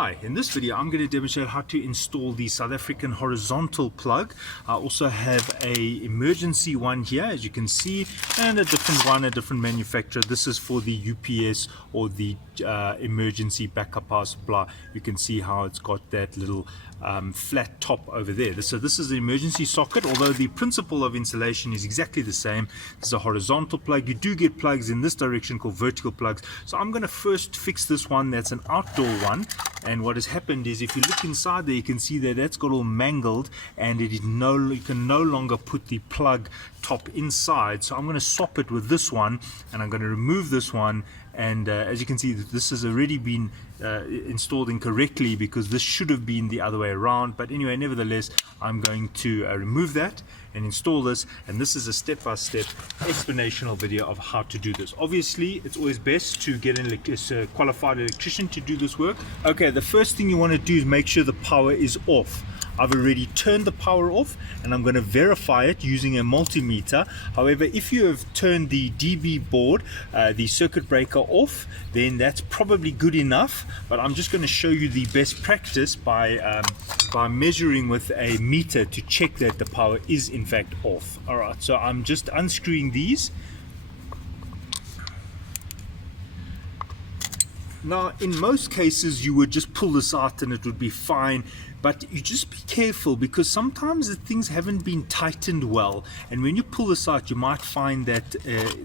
Hi, in this video I'm going to demonstrate how to install the South African horizontal plug. I also have a emergency one here, as you can see, and a different one, a different manufacturer. This is for the UPS or the emergency backup power supply. You can see how it's got that little flat top over there. So this is the emergency socket, although the principle of installation is exactly the same. This is a horizontal plug. You do get plugs in this direction called vertical plugs. So I'm going to first fix this one. That's an outdoor one. And what has happened is, if you look inside there, you can see that that's got all mangled, and you can no longer put the plug top inside. So I'm going to swap it with this one, and I'm going to remove this one. And as you can see, this has already been installed incorrectly, because this should have been the other way around. But anyway, nevertheless, I'm going to remove that and install this, and this is a step-by-step explanational video of how to do this. Obviously, it's always best to get a qualified electrician to do this work. Okay, the first thing you want to do is make sure the power is off. I've already turned the power off, and I'm going to verify it using a multimeter. However, if you have turned the DB board, the circuit breaker, off, then that's probably good enough. But I'm just going to show you the best practice by measuring with a meter to check that the power is in fact off. Alright, so I'm just unscrewing these. Now, in most cases you would just pull this out and it would be fine, but you just be careful, because sometimes the things haven't been tightened well, and when you pull this out you might find that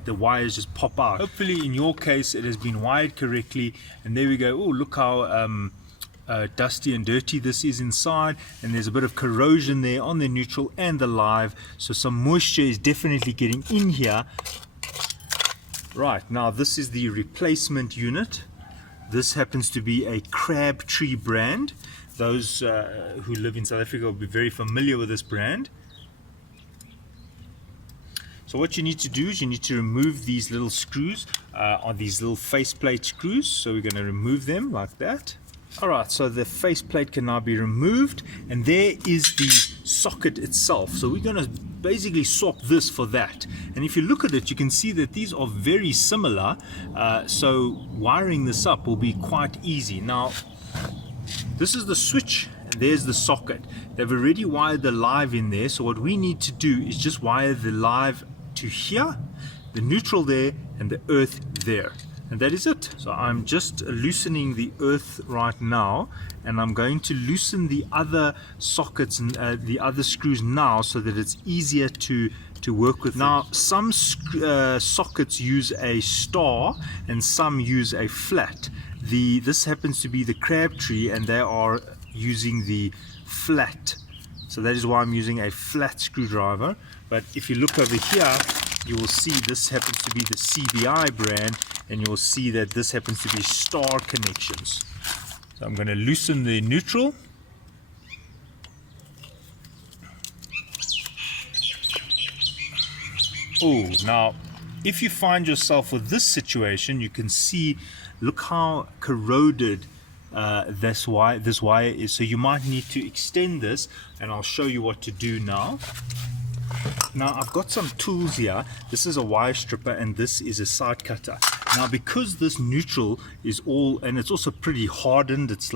the wires just pop out. Hopefully in your case it has been wired correctly, and there we go. Oh, look how dusty and dirty this is inside, and there's a bit of corrosion there on the neutral and the live, so some moisture is definitely getting in here. Right, now this is the replacement unit. This happens to be a Crabtree brand. Those who live in South Africa will be very familiar with this brand. So what you need to do is you need to remove these little screws on these little faceplate screws. So we're going to remove them like that. Alright, so the faceplate can now be removed, and there is the socket itself. So we're going to basically swap this for that. And if you look at it, you can see that these are very similar, so wiring this up will be quite easy. Now, this is the switch, and there's the socket. They've already wired the live in there, so what we need to do is just wire the live to here, the neutral there, and the earth there. And that is it. So I'm just loosening the earth right now, and I'm going to loosen the other sockets and the other screws now, so that it's easier to work with. Now, some sockets use a star and some use a flat. This happens to be the Crabtree, and they are using the flat. So that is why I'm using a flat screwdriver. But if you look over here, you will see this happens to be the CBI brand, and you will see that this happens to be star connections. So I'm going to loosen the neutral. Oh, now if you find yourself with this situation, you can see, look how corroded this wire is. So you might need to extend this, and I'll show you what to do now. Now, I've got some tools here. This is a wire stripper, and this is a side cutter. Now, because this neutral is all, and it's also pretty hardened, it's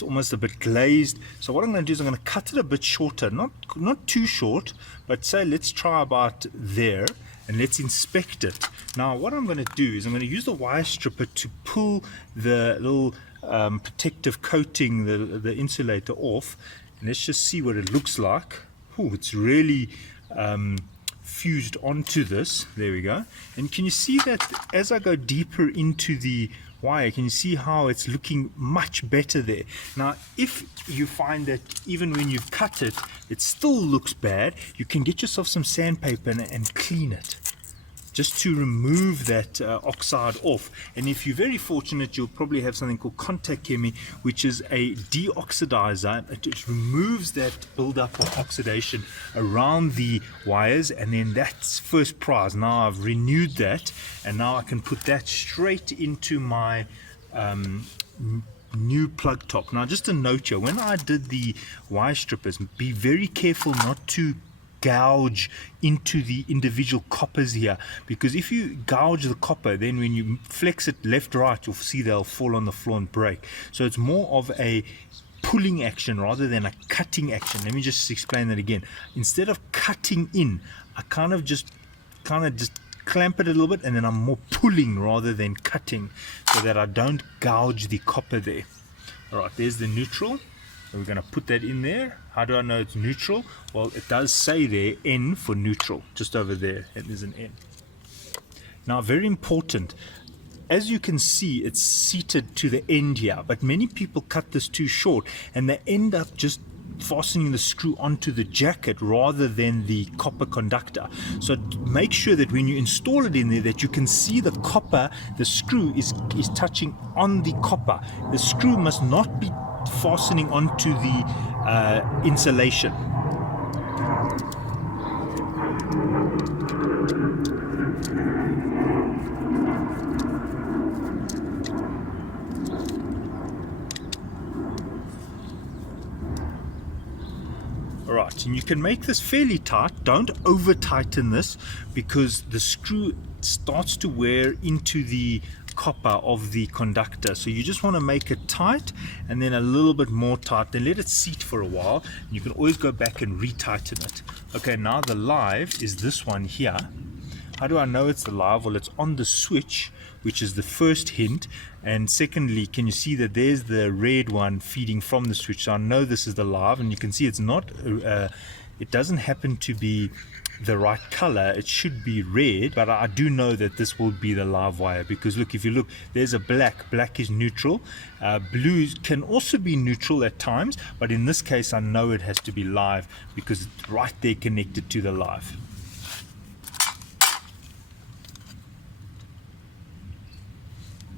almost a bit glazed. So what I'm going to do is I'm going to cut it a bit shorter, not too short, but say let's try about there, and let's inspect it. Now, what I'm going to do is I'm going to use the wire stripper to pull the little protective coating, the insulator, off, and let's just see what it looks like. Oh, it's really fused onto this. There we go. And can you see that as I go deeper into the wire, can you see how it's looking much better there? Now, if you find that even when you've cut it, it still looks bad, you can get yourself some sandpaper and clean it, just to remove that oxide off. And if you're very fortunate, you'll probably have something called contact chemi, which is a deoxidizer. It removes that buildup of oxidation around the wires, and then that's first prize. Now I've renewed that, and now I can put that straight into my new plug top. Now, just a note here, when I did the wire strippers, be very careful not to gouge into the individual coppers here, because if you gouge the copper, then when you flex it left, right, you'll see they'll fall on the floor and break. So it's more of a pulling action rather than a cutting action. Let me just explain that again. Instead of cutting in, I kind of just clamp it a little bit, and then I'm more pulling rather than cutting, so that I don't gouge the copper there. All right, there's the neutral. So we're going to put that in there. How do I know it's neutral? Well, it does say there N for neutral, just over there, and there's an N. Now, very important, as you can see, it's seated to the end here, but many people cut this too short and they end up just fastening the screw onto the jacket rather than the copper conductor. So make sure that when you install it in there, that you can see the copper, the screw is touching on the copper. The screw must not be fastening onto the insulation. Alright, and you can make this fairly tight. Don't over tighten this, because the screw starts to wear into the copper of the conductor. So you just want to make it tight and then a little bit more tight, then let it seat for a while. You can always go back and retighten it. Okay, now the live is this one here. How do I know it's the live? Well, it's on the switch, which is the first hint, and secondly, can you see that there's the red one feeding from the switch? So I know this is the live, and you can see it's not it doesn't happen to be the right color. It should be red, but I do know that this will be the live wire, because look, if you look, there's a black is neutral. Blue can also be neutral at times, but in this case I know it has to be live because it's right there connected to the live.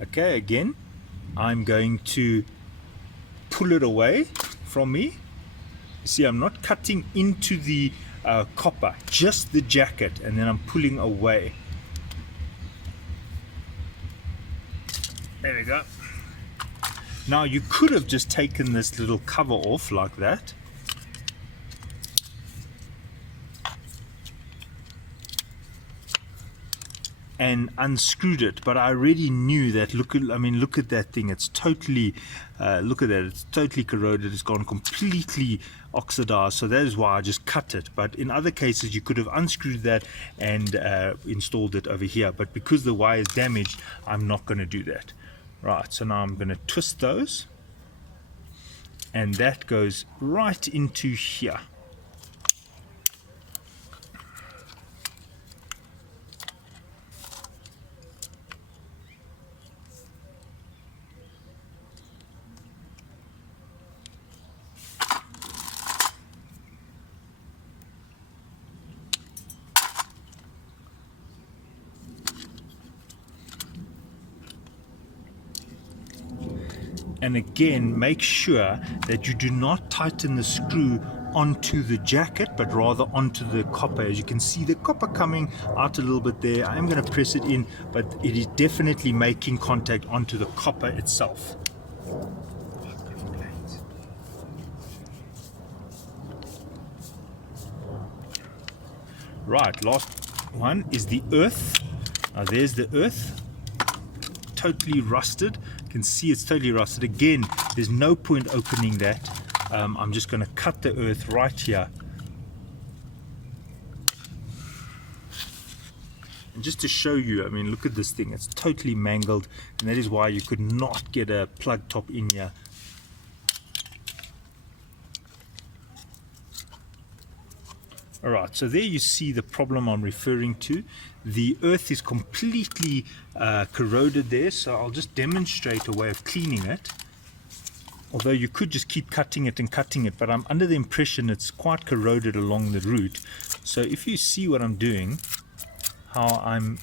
Okay, again, I'm going to pull it away from me. You see, I'm not cutting into the copper, just the jacket, and then I'm pulling away. There we go. Now you could have just taken this little cover off like that. And unscrewed it, but I already knew that. Look at that thing. It's totally look at that, it's totally corroded. It's gone completely oxidized, so that is why I just cut it. But in other cases you could have unscrewed that and installed it over here, but because the wire is damaged, I'm not going to do that. Right, so now I'm going to twist those, and that goes right into here. And again, make sure that you do not tighten the screw onto the jacket, but rather onto the copper. As you can see, the copper coming out a little bit there. I am going to press it in, but it is definitely making contact onto the copper itself. Right, last one is the earth. Now there's the earth, totally rusted. You can see it's totally rusted. Again, there's no point opening that. I'm just going to cut the earth right here. And just to show you, I mean, look at this thing. It's totally mangled, and that is why you could not get a plug top in here. Alright, so there you see the problem I'm referring to. The earth is completely corroded there, so I'll just demonstrate a way of cleaning it. Although you could just keep cutting it and cutting it, but I'm under the impression it's quite corroded along the root. So if you see what I'm doing, how I'm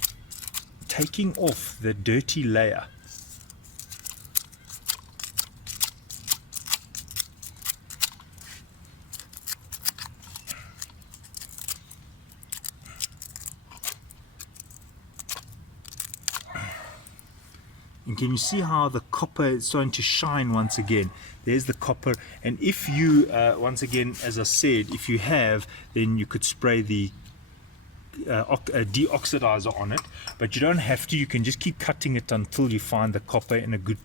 taking off the dirty layer. And can you see how the copper is starting to shine once again? There's the copper. And if you, once again, as I said, if you have, then you could spray the deoxidizer on it, but you don't have to. You can just keep cutting it until you find the copper in a good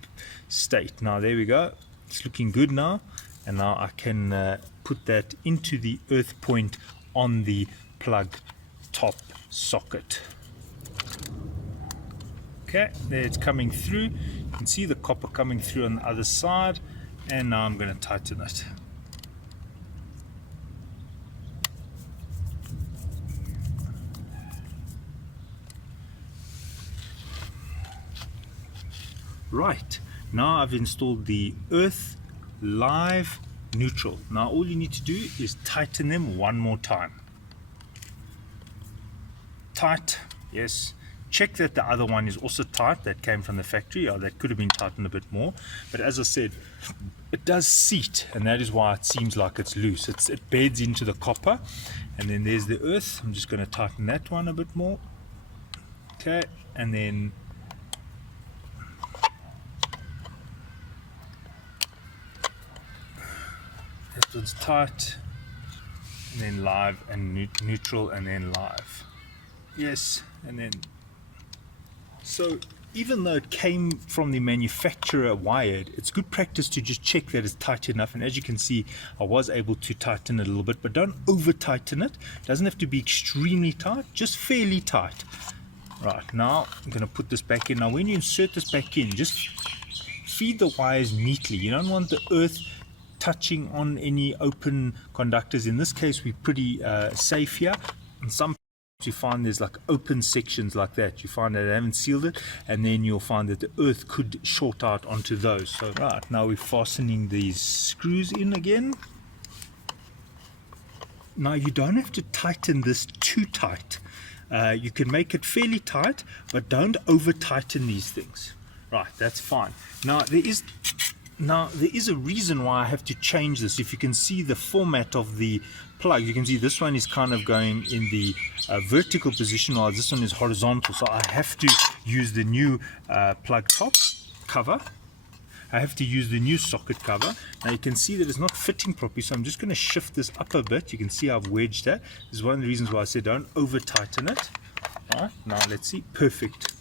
state. Now there we go, it's looking good now, and now I can put that into the earth point on the plug top socket. Okay, there it's coming through. You can see the copper coming through on the other side, and now I'm going to tighten it. Right, now I've installed the earth, live, neutral. Now all you need to do is tighten them one more time. Tight, yes. Check that the other one is also tight, that came from the factory, or that could have been tightened a bit more. But as I said, it does seat, and that is why it seems like it's loose. It beds into the copper. And then there's the earth. I'm just going to tighten that one a bit more. Okay, and then that one's tight, and then live and neutral, and then live. Yes, and then so even though it came from the manufacturer wired, it's good practice to just check that it's tight enough. And as you can see, I was able to tighten it a little bit, but don't over tighten it. It doesn't have to be extremely tight, just fairly tight. Right, now I'm going to put this back in. Now when you insert this back in, just feed the wires neatly. You don't want the earth touching on any open conductors. In this case, we're pretty safe here. And some you find there's like open sections like that. You find that they haven't sealed it, and then you'll find that the earth could short out onto those. So right, now we're fastening these screws in again. Now you don't have to tighten this too tight. You can make it fairly tight, but don't over tighten these things. Right, that's fine. Now there is a reason why I have to change this. If you can see the format of the plug, you can see this one is kind of going in the vertical position, while this one is horizontal. So I have to use the new plug top cover. I have to use the new socket cover. Now you can see that it's not fitting properly, so I'm just going to shift this up a bit. You can see I've wedged that. This is one of the reasons why I said don't over tighten it. All right, now let's see. Perfect.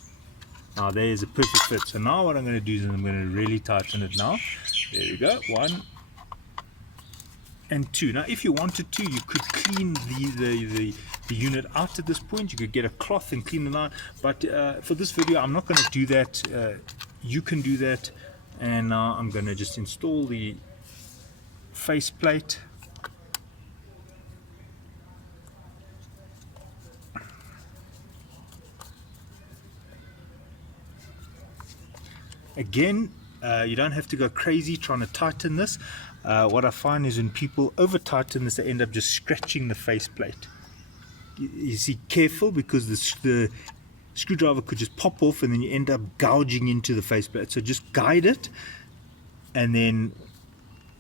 Now there is a perfect fit. So now what I'm going to do is I'm going to really tighten it now. There we go. 1 and 2. Now if you wanted to, you could clean the unit out at this point. You could get a cloth and clean it out. But for this video, I'm not going to do that. You can do that. And now I'm going to just install the faceplate. Again, you don't have to go crazy trying to tighten this. What I find is when people over tighten this, they end up just scratching the faceplate. You see, careful, because the screwdriver could just pop off and then you end up gouging into the faceplate. So just guide it and then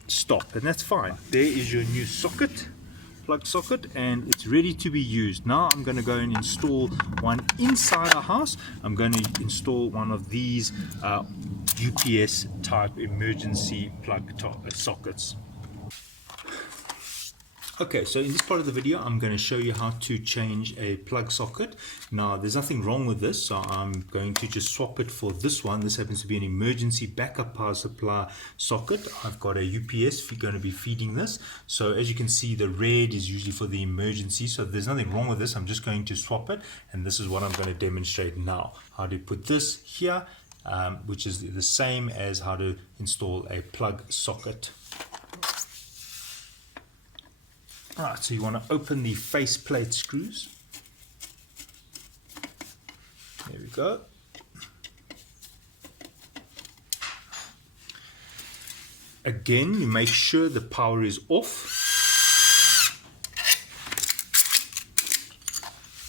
stop, and that's fine. There is your new socket, plug socket, and it's ready to be used. Now I'm going to go and install one inside our house. I'm going to install one of these UPS type emergency plug sockets. Okay, so in this part of the video, I'm going to show you how to change a plug socket. Now, there's nothing wrong with this, so I'm going to just swap it for this one. This happens to be an emergency backup power supply socket. I've got a UPS going to be feeding this. So as you can see, the red is usually for the emergency. So there's nothing wrong with this. I'm just going to swap it, and this is what I'm going to demonstrate now. How to put this here, which is the same as how to install a plug socket. Alright, so you want to open the faceplate screws. There we go. Again, you make sure the power is off.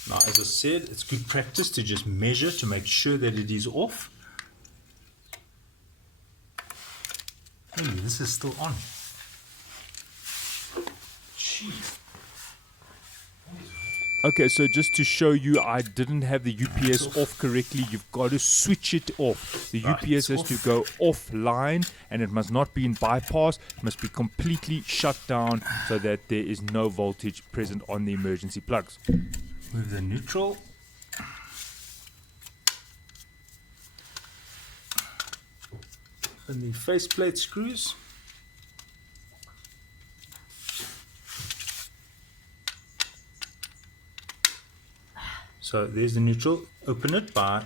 Now, as I said, it's good practice to just measure to make sure that it is off. Hey, this is still on. Okay, so just to show you, I didn't have the UPS off correctly. You've got to switch it off. The UPS has to go offline, and it must not be in bypass. It must be completely shut down so that there is no voltage present on the emergency plugs. Move the neutral. And the faceplate screws. So there's the neutral. Open it by,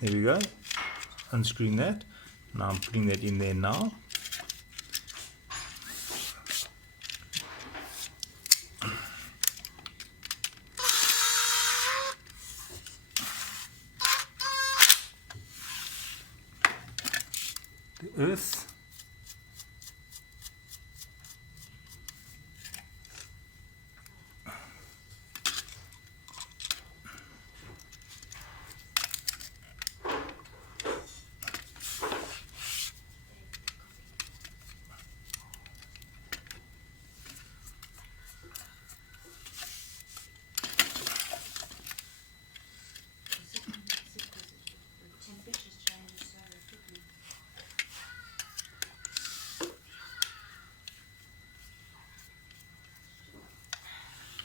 there we go, unscrewing that. Now I'm putting that in there now. The earth.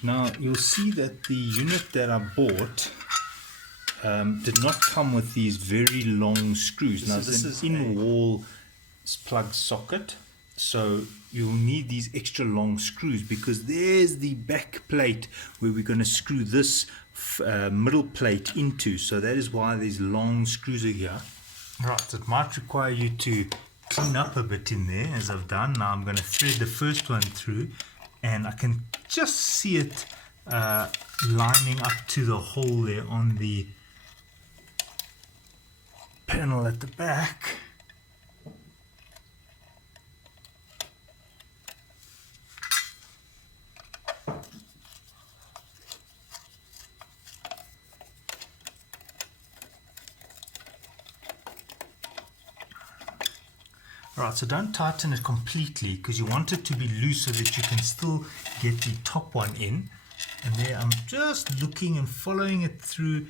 Now you'll see that the unit that I bought did not come with these very long screws. Now this is in-wall plug socket, so you'll need these extra long screws because there's the back plate where we're going to screw this middle plate into. So that is why these long screws are here. Right, it might require you to clean up a bit in there, as I've done. Now I'm going to thread the first one through, and I can just see it lining up to the hole there on the panel at the back. Alright, so don't tighten it completely because you want it to be loose so that you can still get the top one in. And there I'm just looking and following it through.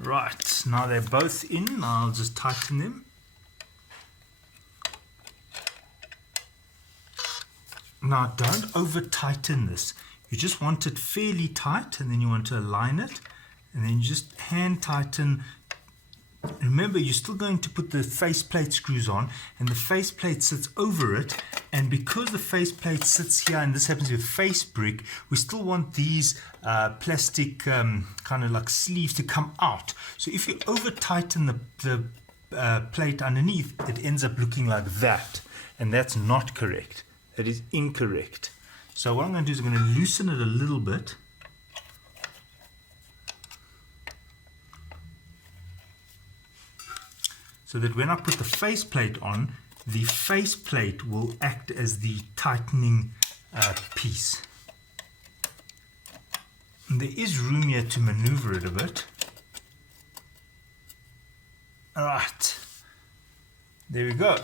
Right, now they're both in. Now I'll just tighten them. Now don't over tighten this. You just want it fairly tight, and then you want to align it, and then you just hand tighten. Remember, you're still going to put the faceplate screws on, and the faceplate sits over it, and because the faceplate sits here, and this happens with face brick, we still want these plastic kind of like sleeves to come out. So if you over tighten the plate underneath, it ends up looking like that, and that's not correct. That is incorrect. So what I'm going to do is I'm going to loosen it a little bit. So that when I put the faceplate on, the faceplate will act as the tightening piece. And there is room here to maneuver it a bit. Alright, there we go.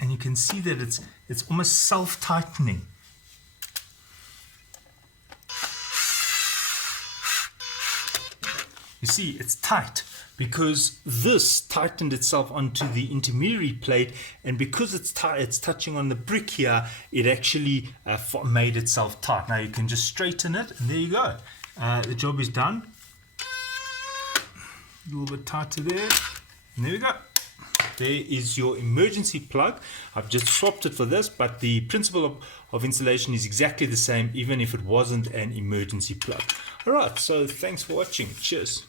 And you can see that it's almost self-tightening. You see, it's tight because this tightened itself onto the intermediary plate, and because it's touching on the brick here, it actually made itself tight. Now you can just straighten it, and there you go. The job is done. A little bit tighter there, and there we go. There is your emergency plug. I've just swapped it for this, but the principle of installation is exactly the same, even if it wasn't an emergency plug. Alright, so thanks for watching. Cheers.